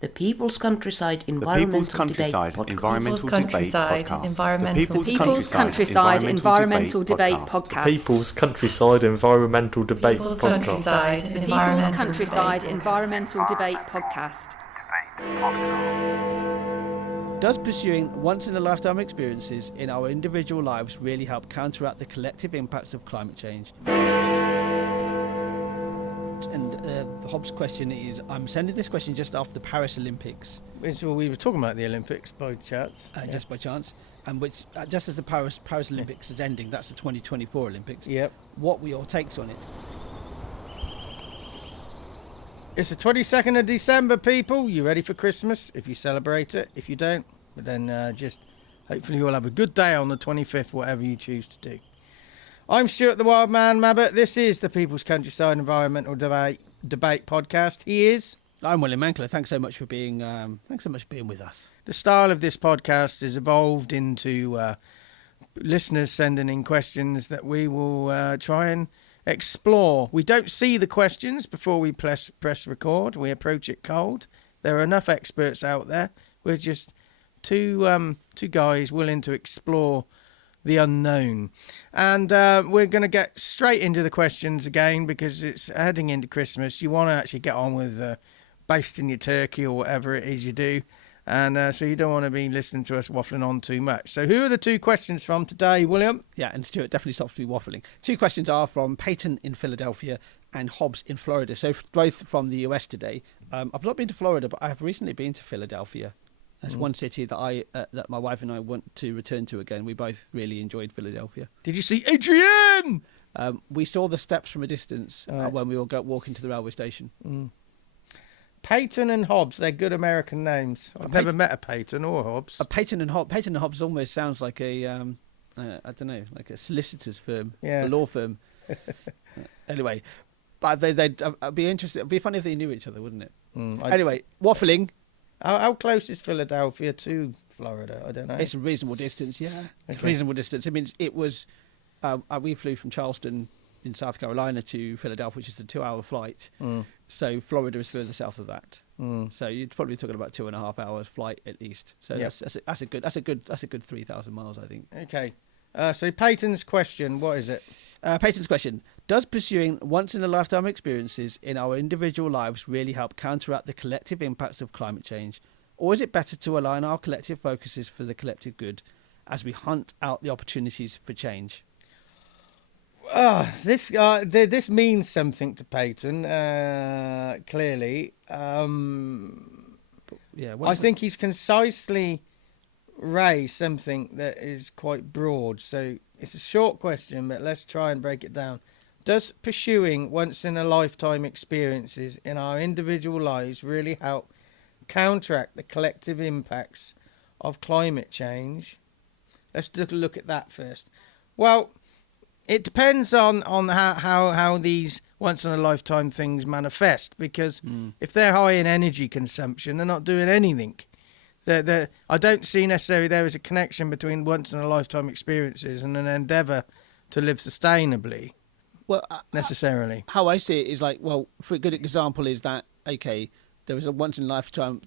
The People's Countryside The People's Environmental Debate Countryside Podcast. Environmental Debate Podcast. People's Countryside Environmental Debate Podcast. People's Countryside Environmental Debate People's Podcast. Countryside Environmental Debate Podcast. Does pursuing once-in-a-lifetime experiences in our individual lives really help counteract the collective impacts of climate change? And Hobbs' question is, I'm sending this question just after the Paris Olympics. So we were talking about the Olympics by chance. Just by chance. And which, just as the Paris Olympics is ending, that's the 2024 Olympics. Yep. What were your takes on it? It's the 22nd of December, people. You ready for Christmas? If you celebrate it. If you don't, then just hopefully you'll have a good day on the 25th, whatever you choose to do. I'm Stuart the Wild Man Mabbott. This is the People's Countryside Environmental Debate Podcast. He is. I'm William Mankler. Thanks so much for being with us. The style of this podcast is evolved into listeners sending in questions that we will try and explore. We don't see the questions before we press record. We approach it cold. There are enough experts out there. We're just two guys willing to explore the unknown. And we're going to get straight into the questions again because it's heading into Christmas. You want to actually get on with basting your turkey or whatever it is you do. And so you don't want to be listening to us waffling on too much. So who are the two questions from today, William? Yeah, and Stuart definitely stops me waffling. Two questions are from Payton in Philadelphia and Hobbs in Florida. So both from the US today. I've not been to Florida, but I have recently been to Philadelphia. That's one city that that my wife and I want to return to again. We both really enjoyed Philadelphia. Did you see Adrian? We saw the steps from a distance when we were walking to the railway station. Payton and Hobbs, they're good American names. I've never met a Payton or Hobbs. Payton and Hobbs almost sounds like a, I don't know, like a solicitor's firm, a law firm. Anyway, but they'd be interested. It'd be funny if they knew each other, wouldn't it? Anyway, waffling. How close is Philadelphia to Florida? I don't know. It's a reasonable distance, yeah. It's a reasonable distance. I mean, it was, we flew from Charleston in South Carolina to Philadelphia, which is a 2-hour flight. So Florida is further south of that. So you're probably talking about 2.5 hours flight at least. So that's a good 3,000 miles, I think. Okay. So Payton's question, what is it? Payton's question: does pursuing once-in-a-lifetime experiences in our individual lives really help counteract the collective impacts of climate change? Or is it better to align our collective focuses for the collective good as we hunt out the opportunities for change? This means something to Payton, clearly. I think he's concisely raised something that is quite broad. So it's a short question, but let's try and break it down. Does pursuing once-in-a-lifetime experiences in our individual lives really help counteract the collective impacts of climate change? Let's look at that first. Well, it depends on how these once-in-a-lifetime things manifest, because if they're high in energy consumption, they're not doing anything. I don't see necessarily there is a connection between once-in-a-lifetime experiences and an endeavour to live sustainably. Well, necessarily. How I see it is like, well, for a good example is that, okay, there is a once-in-a-lifetime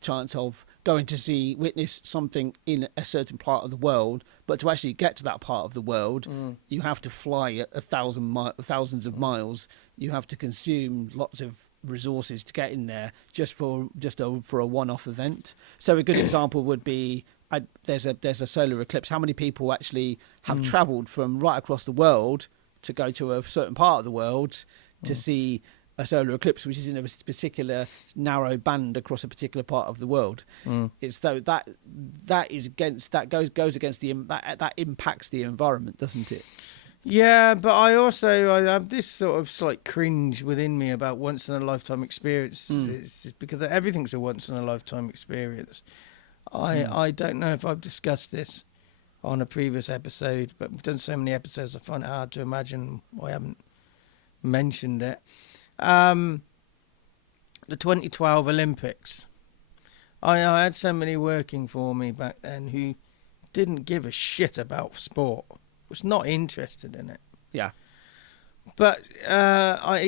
chance of going to witness something in a certain part of the world, but to actually get to that part of the world, you have to fly thousands of miles. You have to consume lots of resources to get in there just for a one-off event. So a good example would be there's a solar eclipse. How many people actually have travelled from right across the world to go to a certain part of the world to see a solar eclipse, which is in a particular narrow band across a particular part of the world? It's so that goes against that impacts the environment, doesn't it? Yeah, but I have this sort of slight cringe within me about once-in-a-lifetime experiences. It's because everything's a once-in-a-lifetime experience. I don't know if I've discussed this on a previous episode, but we've done so many episodes I find it hard to imagine I haven't mentioned it. The 2012 Olympics. I had somebody working for me back then who didn't give a shit about sport, was not interested in it. Yeah. But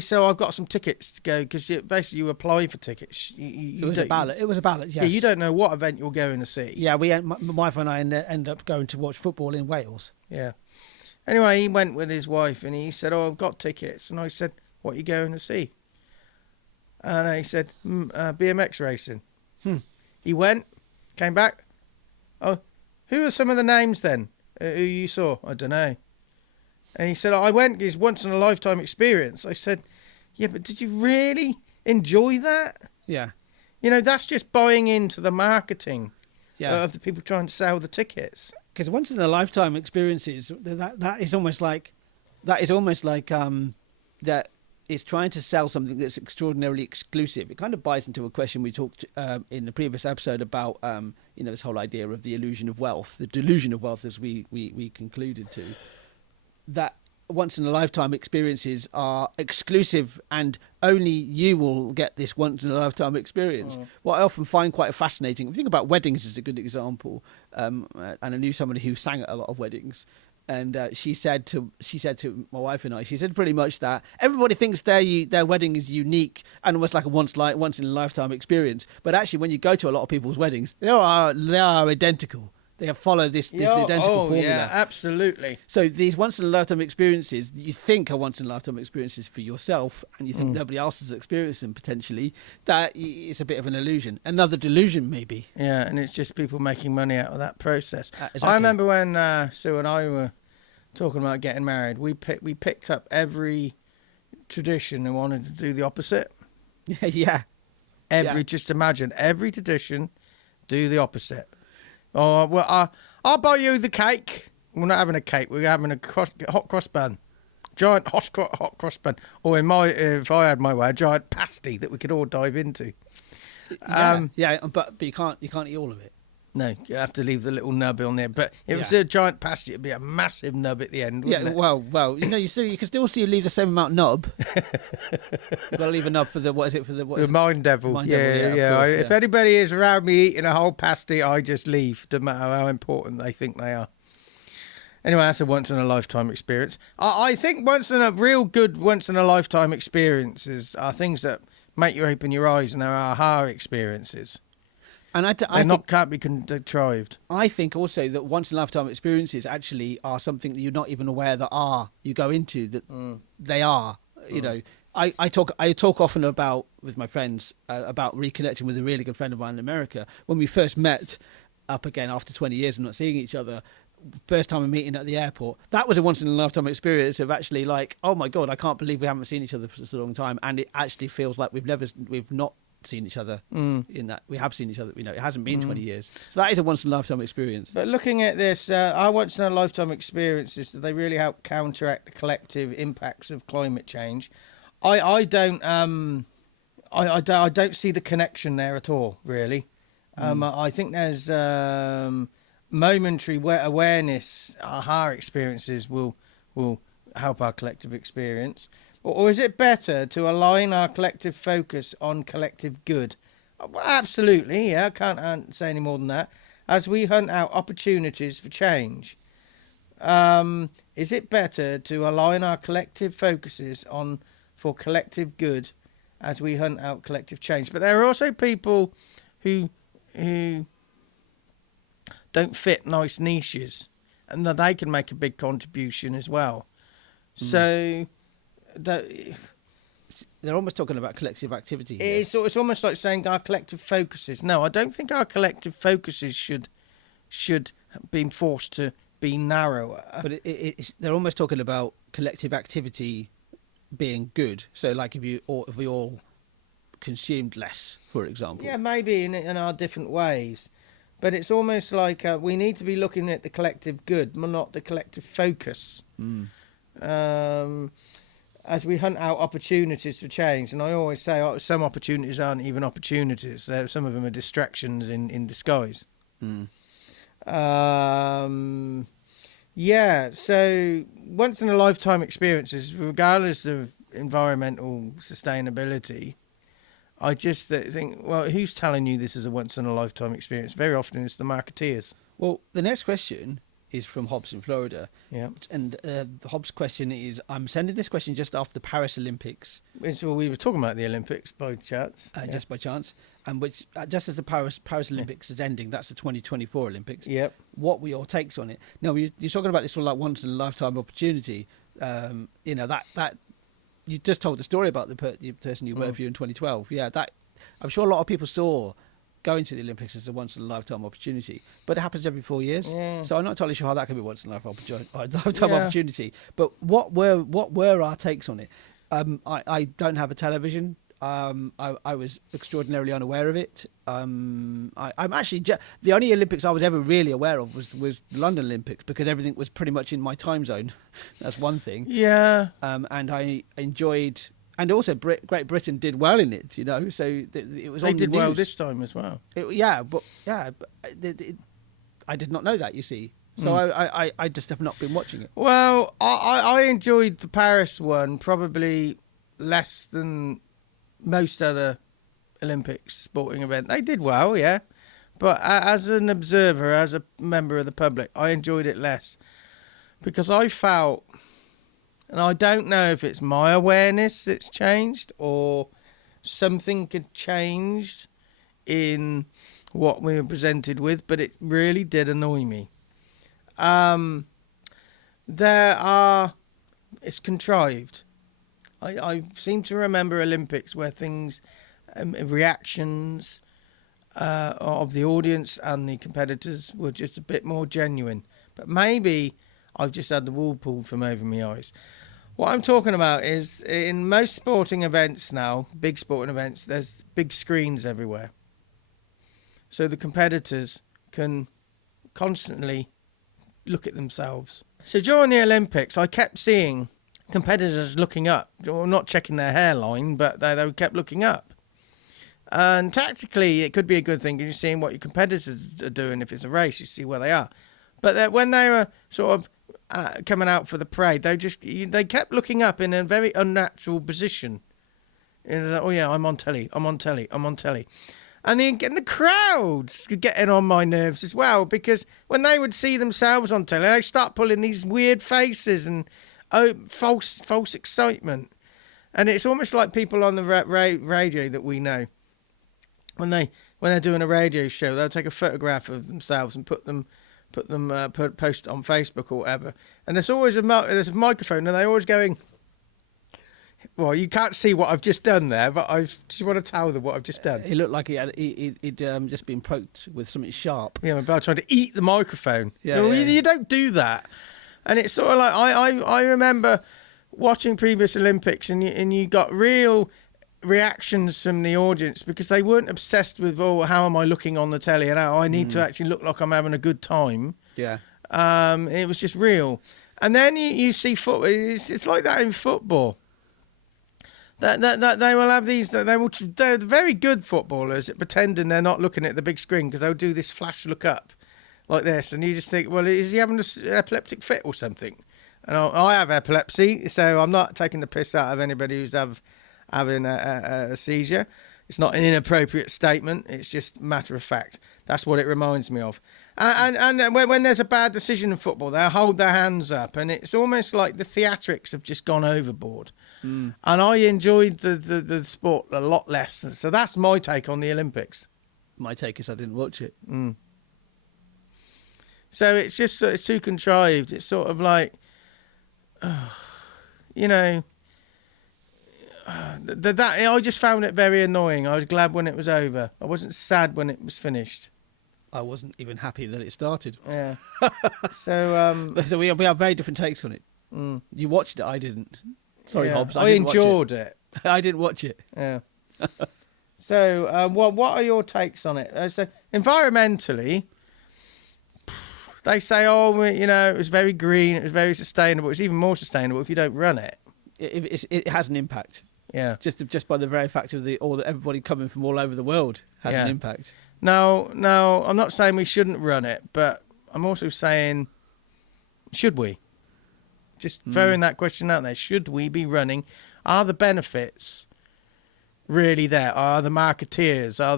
so I've got some tickets to go because basically you apply for tickets. It was a ballot. It was a ballot. Yes. Yeah, you don't know what event you're going to see. Yeah, my wife and I end up going to watch football in Wales. Yeah. Anyway, he went with his wife and he said, "Oh, I've got tickets." And I said, "What are you going to see?" And he said, "BMX racing." He went, came back. "Oh, who are some of the names then? Who you saw?" "I don't know." And he said, "I went, it's once in a lifetime experience." I said, "Yeah, but did you really enjoy that?" Yeah. You know, that's just buying into the marketing Yeah. of the people trying to sell the tickets. Because once in a lifetime experiences, that is almost like that it's trying to sell something that's extraordinarily exclusive. It kind of buys into a question we talked in the previous episode about this whole idea of the illusion of wealth, the delusion of wealth, as we concluded to. That once in a lifetime experiences are exclusive and only you will get this once in a lifetime experience. What I often find quite fascinating, think about weddings as a good example, and I knew somebody who sang at a lot of weddings, and she said to my wife and I, she said pretty much that everybody thinks their wedding is unique and almost like a once in a lifetime experience, but actually when you go to a lot of people's weddings, they are identical. They have followed this identical formula. Yeah, absolutely. So these once-in-a-lifetime experiences you think are once-in-a-lifetime experiences for yourself, and you think nobody else has experienced them potentially, that is a bit of an illusion. Another delusion, maybe. Yeah, and it's just people making money out of that process. Exactly. I remember when Sue and I were talking about getting married, we picked up every tradition and wanted to do the opposite. Yeah. Just imagine, every tradition, do the opposite. Oh, well, I'll buy you the cake. We're not having a cake. We're having a hot cross bun. Giant hot cross bun. Or if I had my way, a giant pasty that we could all dive into. But you can't eat all of it. No, you have to leave the little nub on there. But if it was a giant pasty, it'd be a massive nub at the end, wouldn't it? Well, you can still see you leave the same amount nub. You've got to leave a nub for the mind devil. Mind devil, yeah. Course, if anybody is around me eating a whole pasty, I just leave, no matter how important they think they are. Anyway, that's a once in a lifetime experience. I think once in a lifetime experiences are things that make you open your eyes, and they're aha experiences. And can't be contrived. I think also that once in a lifetime experiences actually are something that you're not even aware that you go into that they are. You know, I talk often with my friends about reconnecting with a really good friend of mine in America. When we first met up again after 20 years of not seeing each other, first time we're meeting at the airport, that was a once in a lifetime experience of actually like, oh my God, I can't believe we haven't seen each other for such a long time, and it actually feels like we've not seen each other in that we have seen each other. You know, it hasn't been 20 years, so that is a once in a lifetime experience. But looking at this, our once in a lifetime experiences, do they really help counteract the collective impacts of climate change? I don't see the connection there at all, really. I think there's momentary awareness, aha experiences will help our collective experience. Or is it better to align our collective focus on collective good? Well, absolutely, yeah, I can't say any more than that. As we hunt out opportunities for change, is it better to align our collective focuses for collective good as we hunt out collective change? But there are also people who don't fit nice niches, and that they can make a big contribution as well. So they're almost talking about collective activity here. It's almost like saying our collective focuses. No, I don't think our collective focuses should be forced to be narrower. But they're almost talking about collective activity being good. So like if we all consumed less, for example. Yeah, maybe in our different ways. But it's almost like we need to be looking at the collective good, not the collective focus. As we hunt out opportunities for change. And I always say some opportunities aren't even opportunities. Some of them are distractions in disguise. So once in a lifetime experiences, regardless of environmental sustainability, I just think, well, who's telling you this is a once in a lifetime experience? Very often it's the marketeers. Well, the next question is from Hobbs in Florida. Yeah. And the Hobbs question is, I'm sending this question just after the Paris Olympics. So we were talking about the Olympics by chance. Just by chance. And which, just as the Paris Olympics is ending, that's the 2024 Olympics. Yep. What were your takes on it? Now, you're talking about this sort of like once in a lifetime opportunity. You know, that you just told the story about the person you worked for you in 2012. Yeah, that I'm sure a lot of people saw going to the Olympics as a once in a lifetime opportunity, but it happens every 4 years. Yeah. So I'm not totally sure how that can be once in a lifetime opportunity. But what were our takes on it? I don't have a television. I was extraordinarily unaware of it. I'm actually the only Olympics I was ever really aware of was the London Olympics, because everything was pretty much in my time zone. That's one thing. Yeah. And I enjoyed. And also, Great Britain did well in it, you know. So it was. They on did the well news. this time as well. I did not know that. You see, so I just have not been watching it. Well, I enjoyed the Paris one probably less than most other Olympics sporting event. They did well, yeah, but as an observer, as a member of the public, I enjoyed it less because I felt. And I don't know if it's my awareness that's changed or something had changed in what we were presented with, but it really did annoy me. It's contrived. I seem to remember Olympics where things, reactions of the audience and the competitors were just a bit more genuine. But maybe I've just had the wool pulled from over my eyes. What I'm talking about is in most sporting events now, big sporting events, there's big screens everywhere. So the competitors can constantly look at themselves. So during the Olympics, I kept seeing competitors looking up, or not checking their hairline, but they kept looking up. And tactically, it could be a good thing because you're seeing what your competitors are doing. If it's a race, you see where they are. But when they were sort of coming out for the parade, they kept looking up in a very unnatural position. Oh yeah, I'm on telly. And the crowds were getting on my nerves as well, because when they would see themselves on telly, they start pulling these weird faces and false excitement. And it's almost like people on the radio that we know. When they're doing a radio show, they'll take a photograph of themselves and post it on Facebook or whatever. And there's always there's a microphone, and they're always going, well, you can't see what I've just done there, but do you want to tell them what I've just done? He looked like he'd just been poked with something sharp. Yeah, about trying to eat the microphone. Yeah, You don't do that. And it's sort of like, I remember watching previous Olympics, and you got real reactions from the audience because they weren't obsessed with, how am I looking on the telly, and I need to actually look like I'm having a good time. Yeah. It was just real. And then you see football. It's like that in football. That they will have these. They're very good footballers at pretending they're not looking at the big screen, because they'll do this flash look up like this, and you just think, well, is he having an epileptic fit or something? And I have epilepsy, so I'm not taking the piss out of anybody who's having a seizure. It's not an inappropriate statement. It's just matter of fact. That's what it reminds me of. And when there's a bad decision in football, they'll hold their hands up, and it's almost like the theatrics have just gone overboard. And I enjoyed the sport a lot less. So that's my take on the Olympics. My take is I didn't watch it. So it's too contrived. It's sort of like, that I just found it very annoying. I was glad when it was over. I wasn't sad when it was finished. I wasn't even happy that it started. Yeah. So we have very different takes on it. You watched it, I didn't. Sorry, Hobbs. I enjoyed it. I didn't watch it. Yeah. So what are your takes on it? So environmentally, they say, it was very green, it was very sustainable. It's even more sustainable if you don't run it. It has an impact. Yeah. Just by the very fact of everybody coming from all over the world has an impact. No, I'm not saying we shouldn't run it, but I'm also saying, should we? Just throwing that question out there. Should we be running? Are the benefits really there? Are the marketeers? Are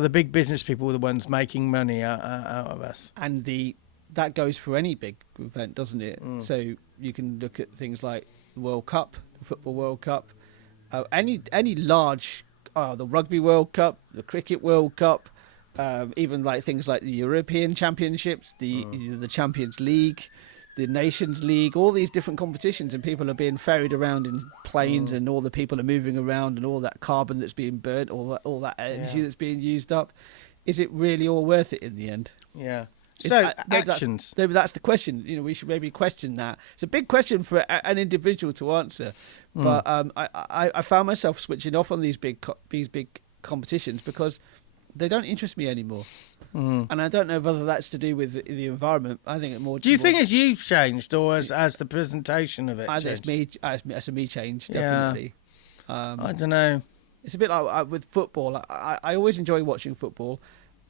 the big business people the ones making money out of us? And the that goes for any big event, doesn't it? So you can look at things like the World Cup, the Football World Cup, any large, the Rugby World Cup, the Cricket World Cup, even like things like the European Championships, the Champions League, the Nations League, all these different competitions, and people are being ferried around in planes, and all the people are moving around, and all that carbon that's being burnt, all that energy that's being used up. Is it really all worth it in the end? Yeah. So maybe actions. Maybe that's the question. We should maybe question that. It's a big question for an individual to answer. But I found myself switching off on these big competitions because they don't interest me anymore. And I don't know whether that's to do with the environment. I think it more. Do you think as you've changed, or as the presentation of it? I think it's a me change, definitely. Yeah. I don't know. It's a bit like with football. I always enjoy watching football.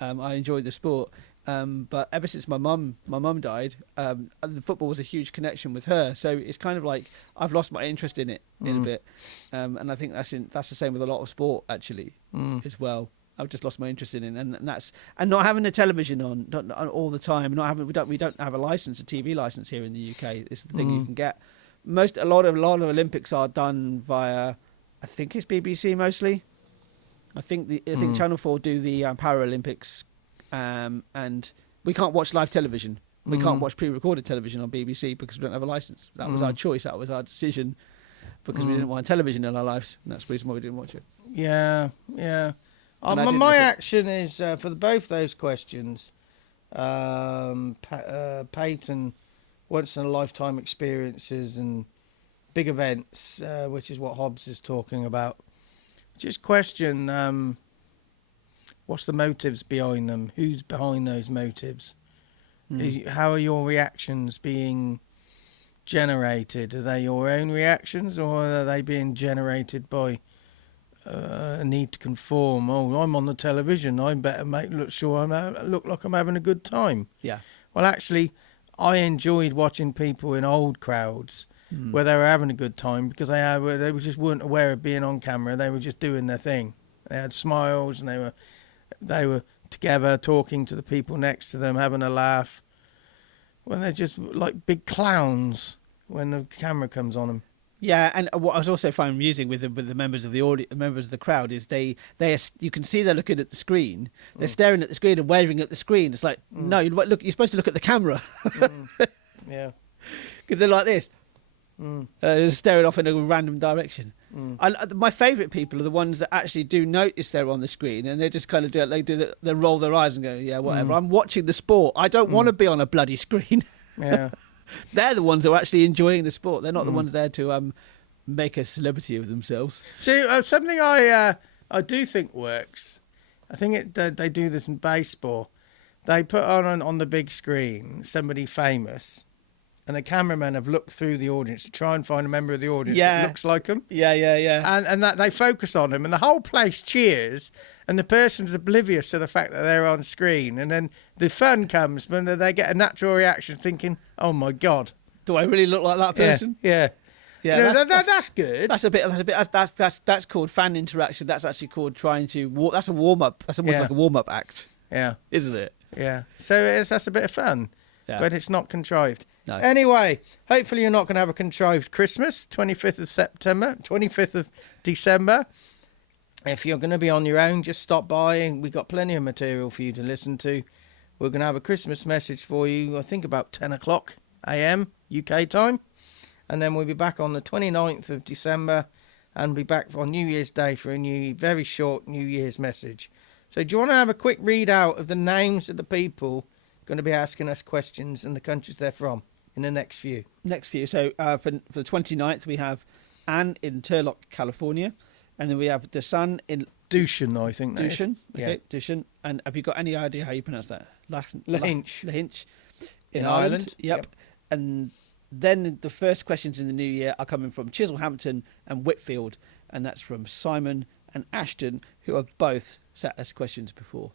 I enjoy the sport. But ever since my mum died, the football was a huge connection with her. So it's kind of like I've lost my interest in it in a bit. And I think that's the same with a lot of sport actually as well. I've just lost my interest in it, and not having a television on all the time. We don't have a license, a TV license here in the UK. It's the thing you can get. A lot of Olympics are done via, I think it's BBC mostly. I think Channel 4 do the Paralympics, and we can't watch live television. We can't watch pre-recorded television on BBC because we don't have a license. That was our choice. That was our decision because we didn't want television in our lives. And that's the reason why we didn't watch it. Yeah. My action is for both those questions. Payton, once in a lifetime experiences and big events, which is what Hobbs is talking about. Just question, what's the motives behind them? Who's behind those motives? How are your reactions being generated? Are they your own reactions, or are they being generated by a need to conform? Oh, I'm on the television, I better look like I'm having a good time. Yeah. Well, actually, I enjoyed watching people in old crowds where they were having a good time because they just weren't aware of being on camera. They were just doing their thing. They had smiles and they were together talking to the people next to them, having a laugh. When they're just like big clowns when the camera comes on them. Yeah, and what I was also finding amusing with the members of the audience, members of the crowd, is you can see they're looking at the screen. They're staring at the screen and waving at the screen. It's like no, you're supposed to look at the camera. Yeah, because they're like this, just staring off in a random direction. My favourite people are the ones that actually do notice they're on the screen and they just kind of they roll their eyes and go, yeah, whatever. I'm watching the sport. I don't want to be on a bloody screen. Yeah. They're the ones who are actually enjoying the sport. They're not the ones there to make a celebrity of themselves. See, something I do think works. I think they do this in baseball. They put on the big screen somebody famous, and the cameramen have looked through the audience to try and find a member of the audience that looks like them. Yeah. And that they focus on them, and the whole place cheers, and the person's oblivious to the fact that they're on screen, and then the fun comes when they get a natural reaction, thinking, "Oh my God, do I really look like that person?" Yeah. That's good. That's called fan interaction. That's actually called trying to. That's a warm up. That's almost like a warm up act. Yeah, isn't it? Yeah. So that's a bit of fun, but it's not contrived. No. Anyway, hopefully you're not going to have a contrived Christmas, 25th of September, 25th of December. If you're going to be on your own, just stop by. We've got plenty of material for you to listen to. We're going to have a Christmas message for you, I think about 10 o'clock a.m. UK time. And then we'll be back on the 29th of December and be back on New Year's Day for a very short New Year's message. So do you want to have a quick readout of the names of the people going to be asking us questions and the countries they're from in the next few? So for the 29th, we have Anne in Turlock, California. And then we have the son in Dushan, I think. Dushan. Okay, Dushan. And have you got any idea how you pronounce that? Lahinch. In Ireland. Yep. And then the first questions in the new year are coming from Chiselhampton and Whitfield. And that's from Simon and Ashton, who have both sent us questions before.